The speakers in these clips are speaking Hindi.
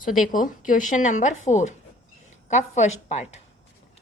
सो देखो क्वेश्चन नंबर 4 का फर्स्ट पार्ट,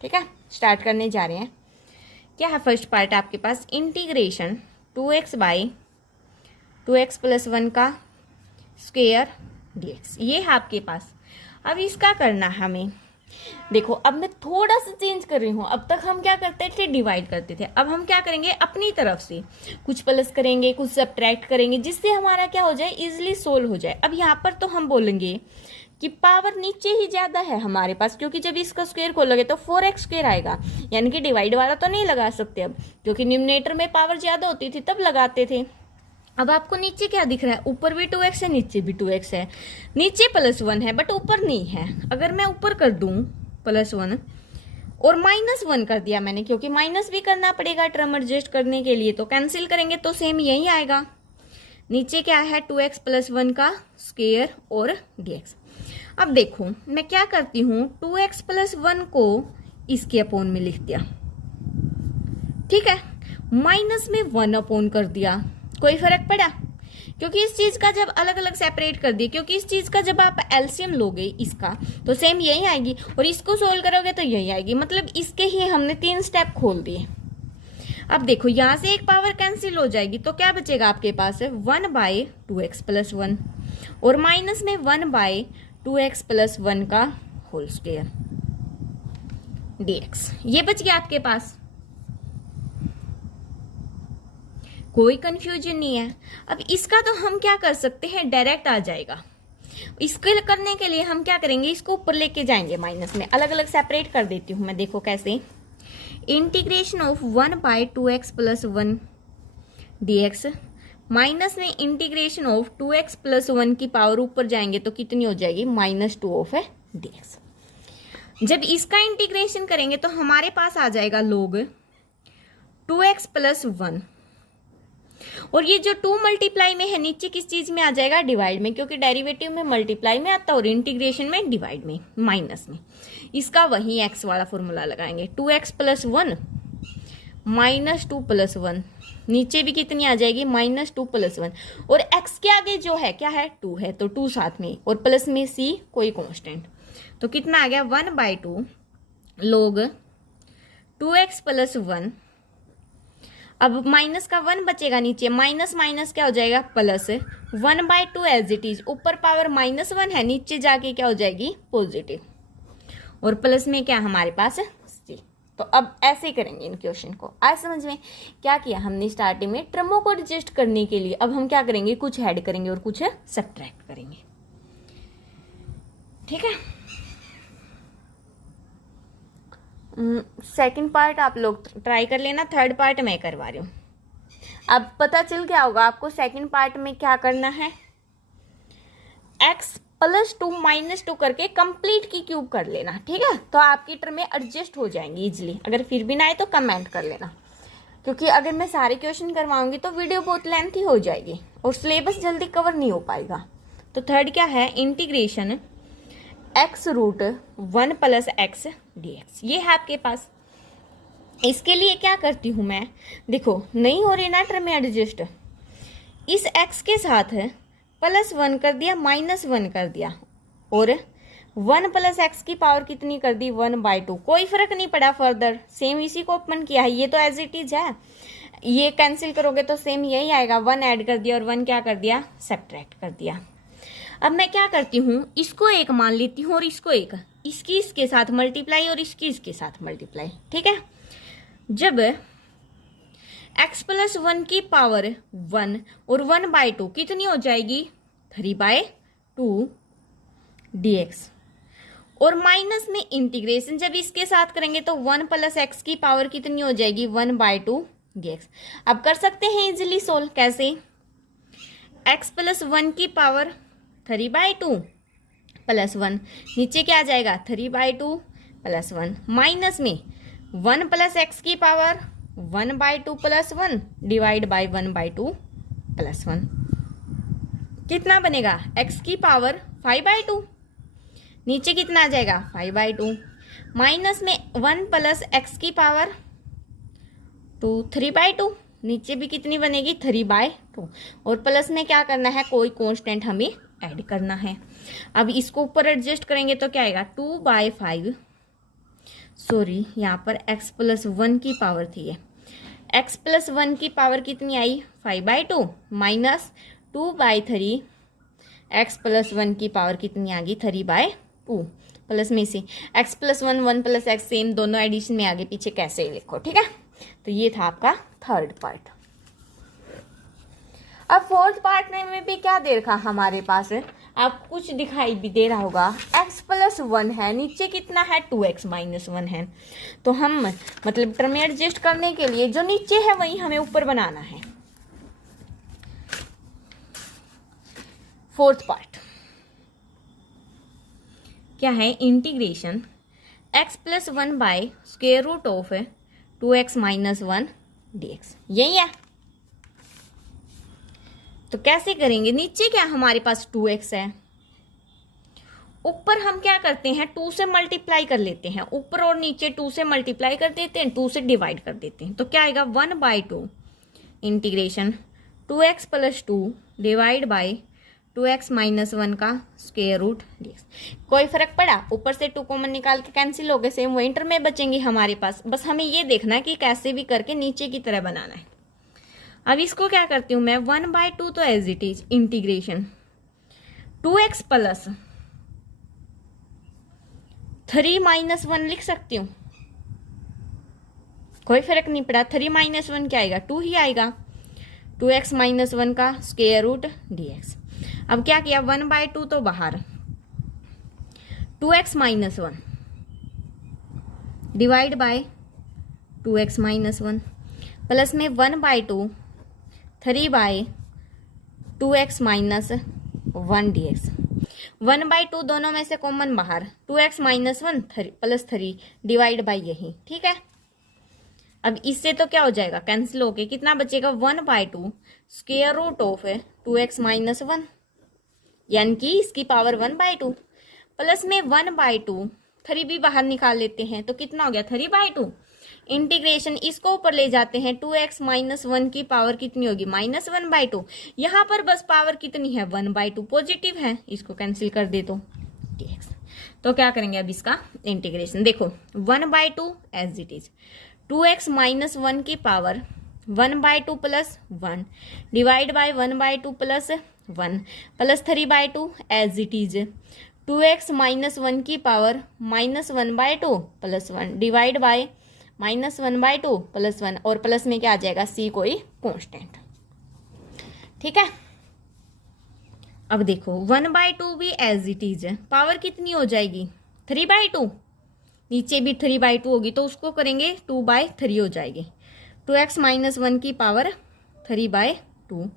ठीक है, स्टार्ट करने जा रहे हैं। क्या है फर्स्ट पार्ट आपके पास? Integration 2x by 2x plus 1 का स्क्वेयर dx, ये है आपके पास। अब इसका करना है हमें। देखो अब मैं थोड़ा सा चेंज कर रही हूँ। अब तक हम क्या करते थे? डिवाइड करते थे। अब हम क्या करेंगे? अपनी तरफ से कुछ प्लस करेंगे, कुछ सब्ट्रैक्ट करेंगे, जिससे हमारा क्या हो जाए? इजिली सोल्व हो जाए। अब यहाँ पर तो हम बोलेंगे कि पावर नीचे ही ज्यादा है हमारे पास, क्योंकि जब इसका स्क्वायर खोलोगे तो 4x स्क्वायर आएगा, यानी कि डिवाइड वाला तो नहीं लगा सकते अब, क्योंकि न्यूमरेटर में पावर ज्यादा होती थी तब लगाते थे। अब आपको नीचे क्या दिख रहा है? ऊपर भी 2x है, नीचे भी 2x है। नीचे +1 है बट ऊपर नहीं है। अगर मैं ऊपर कर दूं +1 और -1 कर दिया मैंने, क्योंकि माइनस भी करना पड़ेगा टर्म एडजस्ट करने के लिए, तो कैंसिल करेंगे तो सेम यही आएगा। नीचे क्या है? 2x प्लस 1 का स्क्वायर और dx। अब देखो मैं क्या करती हूँ, 2x प्लस 1 को इसके अपोन में लिख दिया, ठीक है, माइनस में 1 अपोन कर दिया। कोई फर्क पड़ा? क्योंकि इस चीज का जब अलग अलग सेपरेट कर दिए, क्योंकि इस चीज का जब आप एलसीएम लोगे इसका तो सेम यही आएगी, और इसको सोल्व करोगे तो यही आएगी। मतलब इसके ही हमने 3 स्टेप खोल दिए। अब देखो यहां से एक पावर कैंसिल हो जाएगी, तो क्या बचेगा आपके पास? 1 बाई 2x प्लस 1 और माइनस में 1 बाई 2x प्लस 1 का होल स्क्वायर dx। ये बच गया आपके पास। कोई कंफ्यूजन नहीं है। अब इसका तो हम क्या कर सकते हैं? डायरेक्ट आ जाएगा। इसके करने के लिए हम क्या करेंगे? इसको ऊपर लेके जाएंगे माइनस में, अलग अलग सेपरेट कर देती हूं मैं। देखो कैसे? Integration of 1 by 2x plus 1 dx minus में इंटीग्रेशन ऑफ 2x प्लस 1 की पावर ऊपर जाएंगे तो कितनी हो जाएगी? -2 ऑफ dx। जब इसका इंटीग्रेशन करेंगे तो हमारे पास आ जाएगा log 2x प्लस 1, और ये जो 2 मल्टीप्लाई में है नीचे किस चीज में आ जाएगा? डिवाइड में, क्योंकि डेरिवेटिव में मल्टीप्लाई में आता है और इंटीग्रेशन में डिवाइड में, माइनस में। इसका वही x वाला फॉर्मूला लगाएंगे, 2x प्लस 1 -2 प्लस 1। नीचे भी कितनी आ जाएगी? -2 प्लस 1, और x के आगे जो है क्या है? 2 है, तो 2 साथ में, और प्लस में c कोई कांस्टेंट, तो कितना आ गया? 1/2 log 2x प्लस 1। अब माइनस का 1 बचेगा नीचे, माइनस माइनस क्या हो जाएगा? Plus 1/2 as it is. ऊपर पावर -1 है, नीचे जाके क्या हो जाएगी? पॉजिटिव, और प्लस में क्या हमारे पास? c। तो अब ऐसे करेंगे इन क्वेश्चन को। आज समझ में क्या किया हमने? स्टार्टिंग में टर्मों को एडजस्ट करने के लिए अब हम क्या करेंगे? कुछ ऐड करेंगे और कुछ सब्ट्रैक्ट करेंगे, ठीक है। सेकंड पार्ट आप लोग ट्राई कर लेना, थर्ड पार्ट मैं करवा रही हूँ। अब पता चल क्या होगा आपको? सेकंड पार्ट में क्या करना है? x प्लस 2 -2 करके कंप्लीट की क्यूब कर लेना, ठीक है। तो आपकी टर्म में एडजस्ट हो जाएंगी इजिली। अगर फिर भी ना आए तो कमेंट कर लेना, क्योंकि अगर मैं सारे क्वेश्चन करवाऊंगी तो वीडियो बहुत लेंथी हो जाएगी और सिलेबस जल्दी कवर नहीं हो पाएगा। तो थर्ड क्या है? Integration x√1 plus x dx, ये है आपके पास। इसके लिए क्या करती हूं मैं? देखो नहीं हो रही ना टर्म में एडजस्ट, इस x के साथ +1 कर दिया, -1 कर दिया, और 1 प्लस x की पावर कितनी कर दी? 1/2। कोई फर्क नहीं पड़ा, फर्दर सेम इसी को ओपन किया है, ये तो एज इट इज है। ये कैंसिल करोगे तो सेम यही आएगा, 1 ऐड कर दिया और 1 क्या कर दिया? सब्ट्रैक्ट कर दिया। अब मैं क्या करती हूँ? इसको एक मान लेती हूँ और इसको एक, इसकी इसके साथ मल्टीप्लाई और इसकी इसके साथ मल्टीप्लाई, ठीक है। जब x प्लस 1 की पावर 1 और 1/2 कितनी हो जाएगी? 3/2 dx, और माइनस में इंटीग्रेशन जब इसके साथ करेंगे तो 1 प्लस x की पावर कितनी हो जाएगी? 1/2 dx। अब कर सकते हैं इजिली सोल्व। कैसे? x प्लस 1 की पावर 3/2 प्लस 1, नीचे क्या आ जाएगा? 3/2 प्लस 1, माइनस में 1 प्लस x की power 1/2 plus 1 divide by 1/2 plus 1। कितना बनेगा? x की पावर 5/2, नीचे कितना आ जाएगा? 5/2, माइनस में 1 प्लस x की पावर 3/2, नीचे भी कितनी बनेगी? 3/2, और प्लस में क्या करना है? कोई कांस्टेंट हमें ऐड करना है। अब इसको ऊपर एडजस्ट करेंगे तो क्या आएगा 2/5, सॉरी यहाँ पर x+1 की पावर थी ये, x+1 की पावर कितनी आई 5/2 माइनस 2/3, x+1 की पावर कितनी आ गई 3/2, प्लस में से x+1 1 + x सेम दोनों एडिशन में आगे पीछे कैसे ही लिखो, ठीक है। तो ये था आपका थर्ड पार्ट। अब फोर्थ पार्ट में भी क्या दे रखा हमारे पास है, आप कुछ दिखाई भी दे रहा होगा, x+1 है, नीचे कितना है 2x - 1 है, तो हम मतलब टर्म एडजस्ट करने के लिए जो नीचे है वही हमें ऊपर बनाना है। फोर्थ पार्ट क्या है, इंटीग्रेशन x+1/√2x - 1 dx, यही है। तो कैसे करेंगे, नीचे क्या हमारे पास 2x है, ऊपर हम क्या करते हैं 2 से मल्टीप्लाई कर लेते हैं, ऊपर और नीचे 2 से मल्टीप्लाई कर देते हैं, 2 से डिवाइड कर देते हैं, तो क्या आएगा 1/2 integration 2x + 2 divide by 2x - 1 का स्क्वायर रूट dx। कोई फर्क पड़ा, ऊपर से 2 कॉमन निकाल के कैंसिल हो गए, सेम वही टर्म में बचेंगे हमारे पास, बस हमें ये देखना है कि कैसे भी करके नीचे की तरह बनाना है। अब इसको क्या करती हूँ मैं 1/2 तो as it is integration 2x + 3 - 1 लिख सकती हूँ, कोई फर्क नहीं पड़ा, 3 - 1 क्या आएगा 2 ही आएगा, 2x - 1 का स्क्वायर रूट dx। अब क्या किया 1/2 तो बाहर, 2x - 1 divide bye 2x - 1 plus में 1/2 3/2x - 1 dx। 1/2 दोनों में से कॉमन बाहर, 2x - 1 + 3 डिवाइड बाई यही, ठीक है। अब इससे तो क्या हो जाएगा कैंसिल होके कितना बचेगा 1/2 स्क्वायर रूट ऑफ 2x - 1, यानी कि इसकी पावर 1/2 प्लस में 1/2, 3 भी बाहर निकाल लेते हैं तो कितना हो गया 3/2 इंटीग्रेशन, इसको ऊपर ले जाते हैं 2x - 1 की पावर कितनी होगी -1/2, यहाँ पर बस पावर कितनी है 1/2 पॉजिटिव है, इसको कैंसिल कर दे तो dx। तो क्या करेंगे अब इसका इंटीग्रेशन, देखो 1/2 एज इट इज 2x - 1 की power 1/2 + 1 divide by 1/2 + 1 plus 3/2 as it is 2x - 1 की पावर -1/2 + 1 डिवाइड बाय -1/2 + 1 और प्लस में क्या आ जाएगा c कोई कांस्टेंट, ठीक है। अब देखो 1/2 भी एज इट इज है, पावर कितनी हो जाएगी 3/2, नीचे भी 3/2 होगी तो उसको करेंगे 2/3 हो जाएगी, 2x - 1 की पावर 3/2।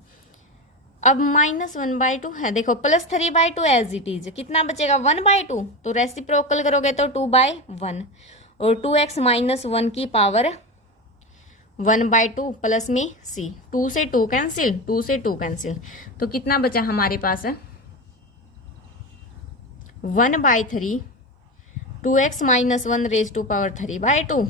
अब -1/2 है, देखो प्लस 3/2 एज इट इज, कितना बचेगा 1/2, तो रेसिप्रोकल करोगे तो 2/1 और 2x - 1 की पावर 1/2 प्लस में c, 2 से 2 कैंसिल, 2 से 2 कैंसिल, तो कितना बचा हमारे पास 1/3 2x - 1 raise to power 3/2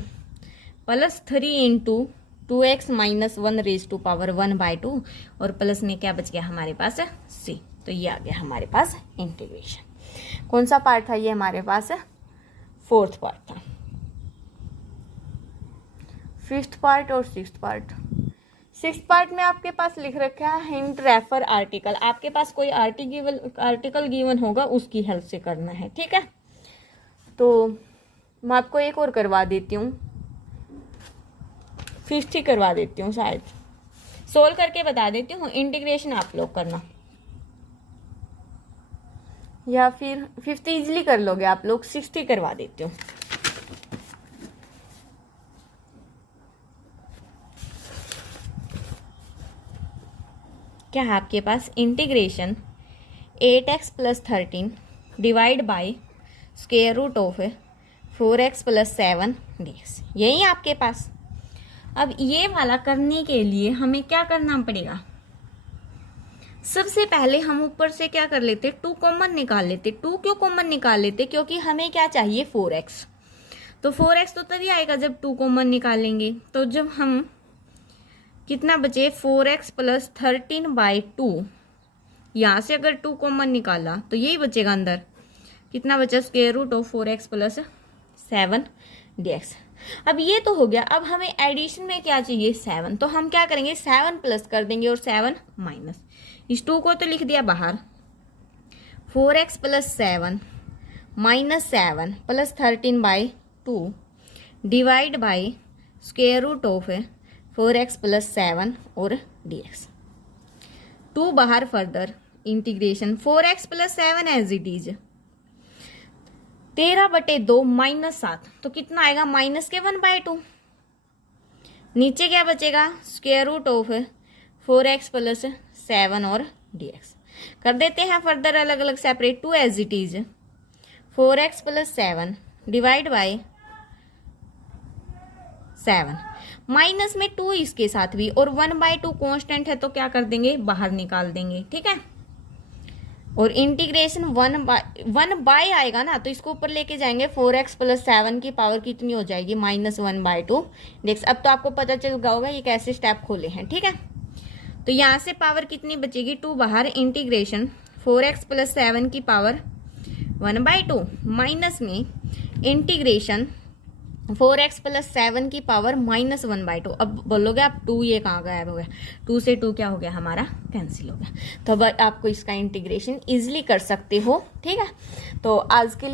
plus 3 into 2x - 1 raise to power 1/2 और प्लस में क्या बच गया हमारे पास c। तो ये आ गया हमारे पास इंटीग्रेशन। कौन सा पार्ट था ये हमारे पास फोर्थ पार्ट था। फिफ्थ पार्ट और सिक्स्थ पार्ट, सिक्स्थ पार्ट में आपके पास लिख रखा है हिंट रेफर आर्टिकल, आपके पास कोई आर्टिकल गिवन होगा उसकी हेल्प से करना है, ठीक है। तो मैं आपको एक और करवा देती हूँ, फिफ्थ ही करवा देती हूँ, शायद सोल्व करके बता देती हूँ, इंटीग्रेशन आप लोग करना, या फिर फिफ्थ इजीली कर लोगे आप लोग, सिक्स्थ ही करवा देती हूँ। क्या है आपके पास integration 8x + 13 divide by square root of 4x + 7 dx, यही आपके पास। अब ये वाला करने के लिए हमें क्या करना पड़ेगा, सबसे पहले हम ऊपर से क्या कर लेते 2 कॉमन निकाल लेते। 2 क्यों कॉमन निकाल लेते, क्योंकि हमें क्या चाहिए 4x, तो 4x तो तभी आएगा जब 2 कॉमन निकालेंगे। तो जब हम कितना बचे 4x + 13/2 यहाँ से अगर 2 कॉमन निकाला तो यही बचेगा अंदर, कितना बचा, square root of 4x plus 7 dx। अब ये तो हो गया, अब हमें एडिशन में क्या चाहिए, 7, तो हम क्या करेंगे 7 प्लस कर देंगे और 7 माइनस, इस 2 को तो लिख दिया बाहर, 4x plus 7 minus 7 plus 13/2 divide by square root of 4x plus 7 और dx। 2 बाहर, further integration 4x plus 7 as it is, 13/2 minus 7, तो कितना आएगा, माइनस के 1/2। नीचे क्या बचेगा, square root of 4x plus 7 और dx। कर देते हैं फर्दर अलग अलग separate, 2 as it is, 4x plus 7 divide by 7, minus में 2 इसके साथ भी, और 1/2 कांस्टेंट है तो क्या कर देंगे, बाहर निकाल देंगे, ठीक है। और इंटीग्रेशन 1 बाय आएगा ना, तो इसको ऊपर लेके जाएंगे, 4x प्लस 7 की पावर कितनी हो जाएगी, माइनस 1/2 dx। अब तो आपको पता चल गया होगा ये कैसे स्टेप खोले हैं, ठीक है। तो यहाँ से पावर कितनी बचेगी, 2 बाहर, इंटीग्रेशन 4x प्लस 7 की पावर 1/2 माइनस में इंटीग्रेशन 4x प्लस 7 की पावर माइनस 1/2। अब बोलोगे आप 2 ये कहाँ गायब हो गया, 2 से 2 क्या हो गया हमारा, कैंसिल हो गया। तो अब आपको इसका इंटीग्रेशन इजिली कर सकते हो, ठीक है। तो आज के लिए